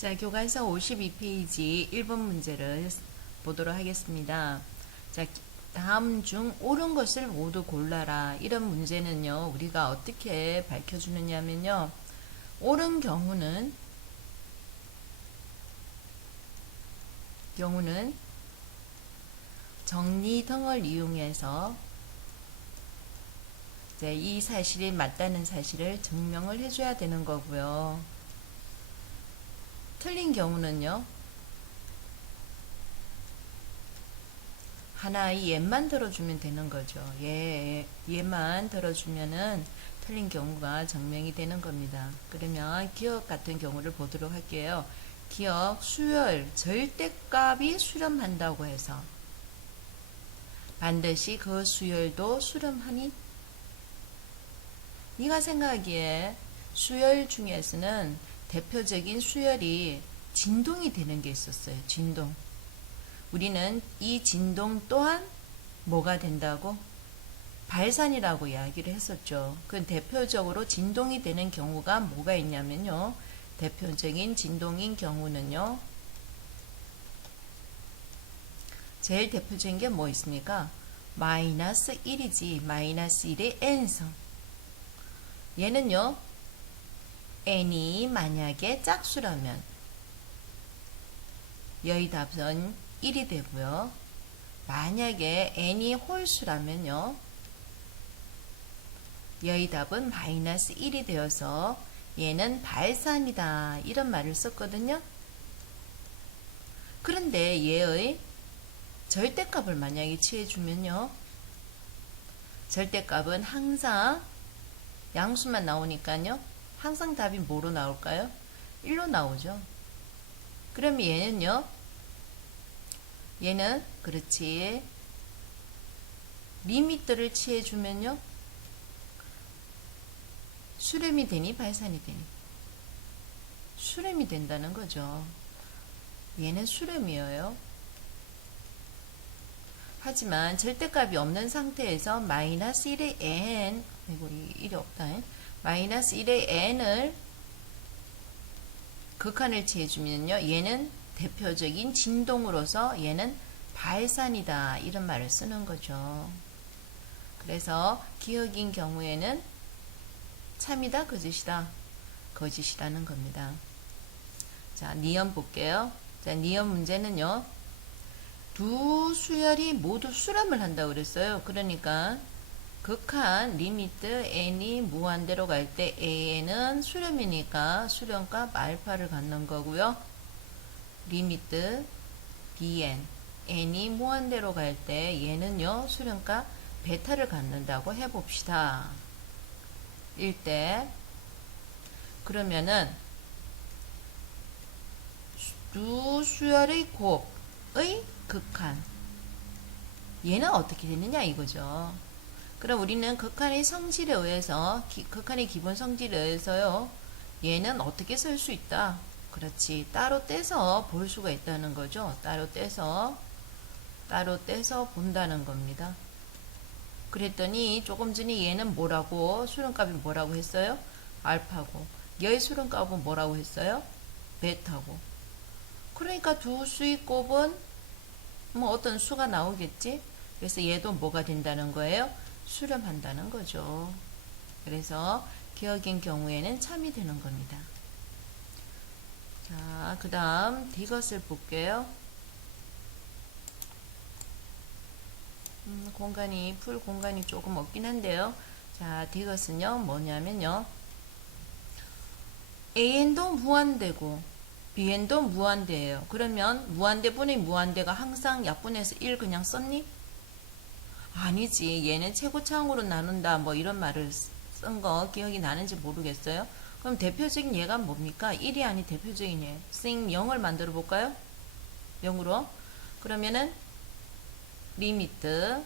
자, 교과서 52페이지 1번 문제를 보도록 하겠습니다. 자, 다음 중 옳은 것을 모두 골라라. 이런 문제는요, 우리가 어떻게 밝혀주느냐면요, 옳은 경우는 정리 등을 이용해서 이제 이 사실이 맞다는 사실을 증명을 해줘야 되는 거고요. 틀린 경우는요, 하나의 예만 들어주면 되는 거죠. 예만 들어주면은 틀린 경우가 증명이 되는 겁니다. 그러면 기억 같은 경우를 보도록 할게요. 기억, 수열, 절대값이 수렴한다고 해서 반드시 그 수열도 수렴하니? 네가 생각하기에 수열 중에서는 대표적인 수열이 진동이 되는 게 있었어요. 진동. 우리는 이 진동 또한 뭐가 된다고? 발산이라고 이야기를 했었죠. 그 대표적으로 진동이 되는 경우가 뭐가 있냐면요. 대표적인 진동인 경우는요. 제일 대표적인 게 뭐 있습니까? 마이너스 1이지. 마이너스 1의 n성. 얘는요. n이 만약에 짝수라면 여의 답은 1이 되고요. 만약에 n이 홀수라면요. 여의 답은 마이너스 1이 되어서 얘는 발산이다. 이런 말을 썼거든요. 그런데 얘의 절대값을 만약에 취해주면요. 절대값은 항상 양수만 나오니까요. 항상 답이 뭐로 나올까요? 1로 나오죠. 그럼 얘는요. 얘는 그렇지. 리미트를 취해주면요. 수렴이 되니 발산이 되니? 수렴이 된다는 거죠. 얘는 수렴이에요. 하지만 절대값이 없는 상태에서 마이너스 1의 n, 이거 1이 없다. 마이너스 1의 n을 극한을 취해주면요. 얘는 대표적인 진동으로서 얘는 발산이다. 이런 말을 쓰는 거죠. 그래서 기억인 경우에는 참이다, 거짓이다. 거짓이라는 겁니다. 자, 니은 볼게요. 자, 니은 문제는요. 두 수열이 모두 수렴을 한다고 그랬어요. 그러니까 극한 리미트 n이 무한대로 갈 때 an은 수렴이니까 수렴값 알파를 갖는 거고요. 리미트 bn n이 무한대로 갈 때 얘는요. 수렴값 베타를 갖는다고 해봅시다. 일 때 그러면은 두 수열의 곱의 극한 얘는 어떻게 되느냐 이거죠. 그럼 우리는 극한의 성질에 의해서 극한의 기본 성질에 의해서요. 얘는 어떻게 쓸 수 있다. 그렇지. 따로 떼서 볼 수가 있다는 거죠. 따로 떼서 본다는 겁니다. 그랬더니 조금 전에 얘는 뭐라고 수렴값이 뭐라고 했어요? 알파고. 얘의 수렴값은 뭐라고 했어요? 베타고. 그러니까 두 수의 곱은 뭐 어떤 수가 나오겠지? 그래서 얘도 뭐가 된다는 거예요? 수렴한다는 거죠. 그래서 기억인 경우에는 참이 되는 겁니다. 자, 그 다음 디귿을 볼게요. 풀 공간이 조금 없긴 한데요. 자, 디귿은요, 뭐냐면요. AN도 무한대고, BN도 무한대예요. 그러면 무한대분의 무한대가 항상 약분해서 1 그냥 썼니? 아니지. 얘는 최고차항으로 나눈다. 뭐 이런 말을 쓴 거 기억이 나는지 모르겠어요. 그럼 대표적인 얘가 뭡니까? 1이 아닌 대표적인 얘. 선생님 0을 만들어 볼까요? 0으로. 그러면은 리미트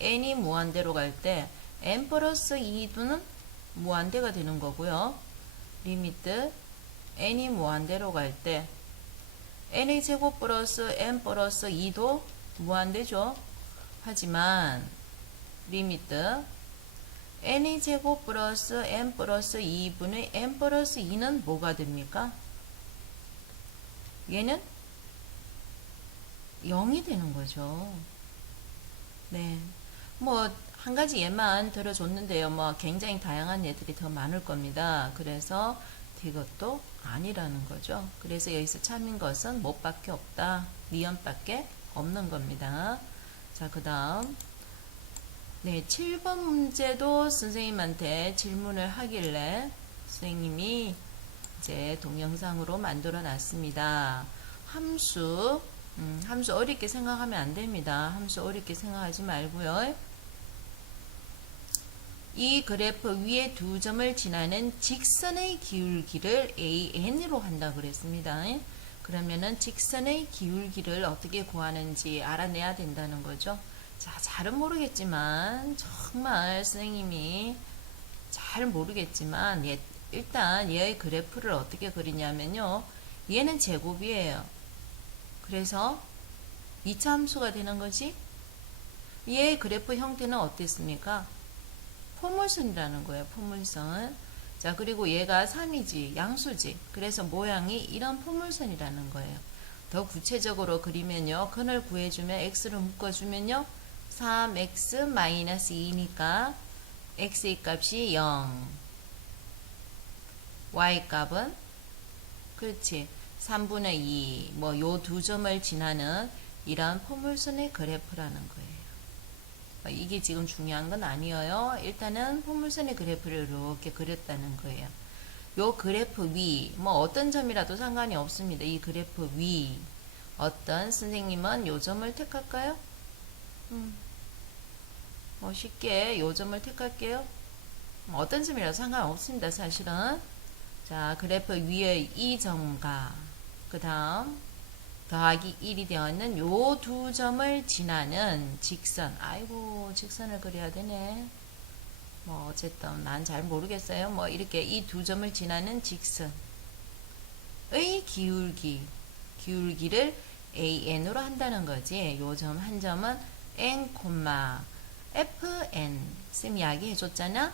n이 무한대로 갈 때 n 플러스 2는 무한대가 되는 거고요. 리미트 n이 무한대로 갈 때 n의 제곱 플러스 n 플러스 2도 무한대죠. 하지만 리미트 n의 제곱 플러스 n 플러스 2분의 n 플러스 2는 뭐가 됩니까? 얘는 0이 되는 거죠. 네. 뭐, 한 가지 예만 들어줬는데요. 뭐, 굉장히 다양한 예들이 더 많을 겁니다. 그래서 이것도 아니라는 거죠. 그래서 여기서 참인 것은 못밖에 없다. 니은밖에 없는 겁니다. 자, 그 다음. 네, 7번 문제도 선생님한테 질문을 하길래 선생님이 이제 동영상으로 만들어 놨습니다. 함수, 함수 어렵게 생각하면 안 됩니다. 함수 어렵게 생각하지 말고요. 이 그래프 위에 두 점을 지나는 직선의 기울기를 AN으로 한다 그랬습니다. 그러면은 직선의 기울기를 어떻게 구하는지 알아내야 된다는 거죠. 자, 잘은 모르겠지만 정말 선생님이 잘 모르겠지만 일단 얘의 그래프를 어떻게 그리냐면요. 얘는 제곱이에요. 그래서 2차 함수가 되는 거지. 얘의 그래프 형태는 어땠습니까? 포물선이라는 거예요. 포물선. 자, 그리고 얘가 3이지. 양수지. 그래서 모양이 이런 포물선이라는 거예요. 더 구체적으로 그리면요. 근을 구해주면 x를 묶어주면요. 3x-2니까 x의 값이 0. y 값은 그렇지. 3분의 2. 뭐 요 두 점을 지나는 이런 포물선의 그래프라는 거예요. 이게 지금 중요한 건 아니에요. 일단은 포물선의 그래프를 이렇게 그렸다는 거예요. 요 그래프 위, 뭐 어떤 점이라도 상관이 없습니다. 이 그래프 위, 어떤 선생님은 요 점을 택할까요? 뭐 쉽게 요 점을 택할게요. 어떤 점이라도 상관없습니다. 사실은. 자, 그래프 위의 이 점과 그 다음 더하기 1이 되어 있는 요 두 점을 지나는 직선. 아이고, 직선을 그려야 되네. 뭐 어쨌든 난 잘 모르겠어요. 뭐 이렇게 이 두 점을 지나는 직선의 기울기를 AN으로 한다는 거지. 요 점 한 점은 N, FN. 쌤 이야기 해줬잖아.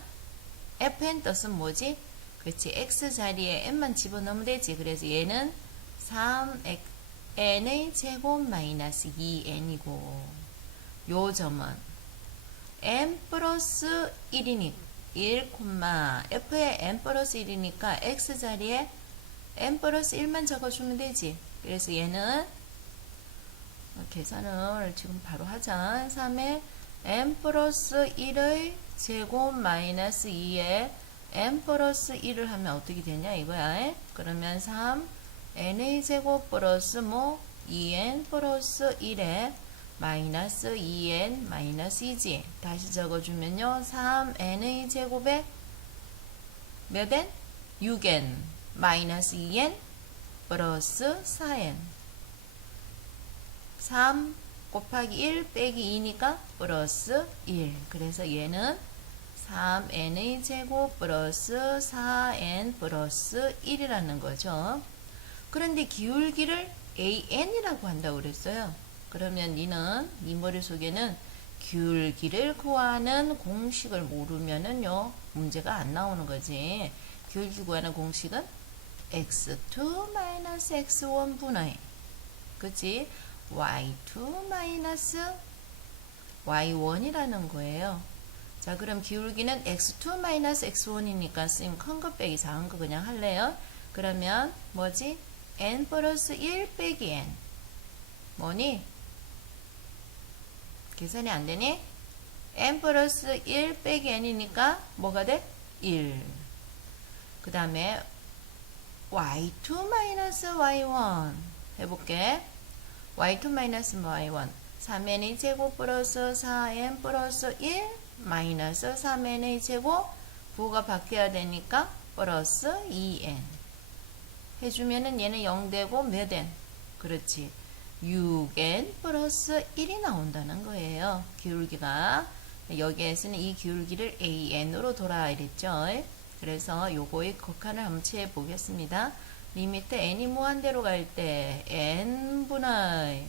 FN 뜻은 뭐지? 그렇지. X 자리에 N만 집어넣으면 되지. 그래서 얘는 3n의 제곱 마이너스 2n이고 요 점은 n 플러스 1이니까 1, f에 n 플러스 1이니까 x 자리에 n 플러스 1만 적어주면 되지. 그래서 얘는 계산을 지금 바로 하자. 3에 n 플러스 1의 제곱 마이너스 2에 n 플러스 1을 하면 어떻게 되냐 이거야. 그러면 3 n의 제곱 플러스 뭐 2n 플러스 1에 마이너스 2n 마이너스 2지. 다시 적어주면요. 3n의 제곱에 몇 n? 6n 마이너스 2n 플러스 4n 3 곱하기 1 빼기 2니까 플러스 1. 그래서 얘는 3n의 제곱 플러스 4n 플러스 1이라는 거죠. 그런데 기울기를 AN이라고 한다고 그랬어요. 그러면 니는 네 머릿속에는 기울기를 구하는 공식을 모르면은요 문제가 안 나오는 거지. 기울기 구하는 공식은 x2 x1 분의 그치? y2 y1이라는 거예요. 자, 그럼 기울기는 x2 x1이니까 쌤 큰 거 빼기 작은 거 그냥 할래요. 그러면 뭐지? n 플러스 1 빼기 n 뭐니? 계산이 안 되니? n 플러스 1 빼기 n이니까 뭐가 돼? 1. 그 다음에 y2 마이너스 y1 해볼게. y2 마이너스 y1 3n의 제곱 플러스 4n 플러스 1 마이너스 3n의 제곱 부호가 바뀌어야 되니까 플러스 2n 해주면은 얘는 0 되고 몇 n? 그렇지. 6n 플러스 1이 나온다는 거예요. 기울기가. 여기에서는 이 기울기를 AN으로 돌아 이랬죠. 그래서 요거의 극한을 한번 취해 보겠습니다. 리미트 n이 무한대로 갈 때 n분의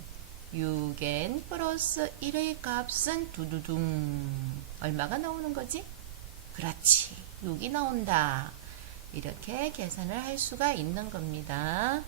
6n 플러스 1의 값은 두두둥 얼마가 나오는 거지? 그렇지. 6이 나온다. 이렇게 계산을 할 수가 있는 겁니다.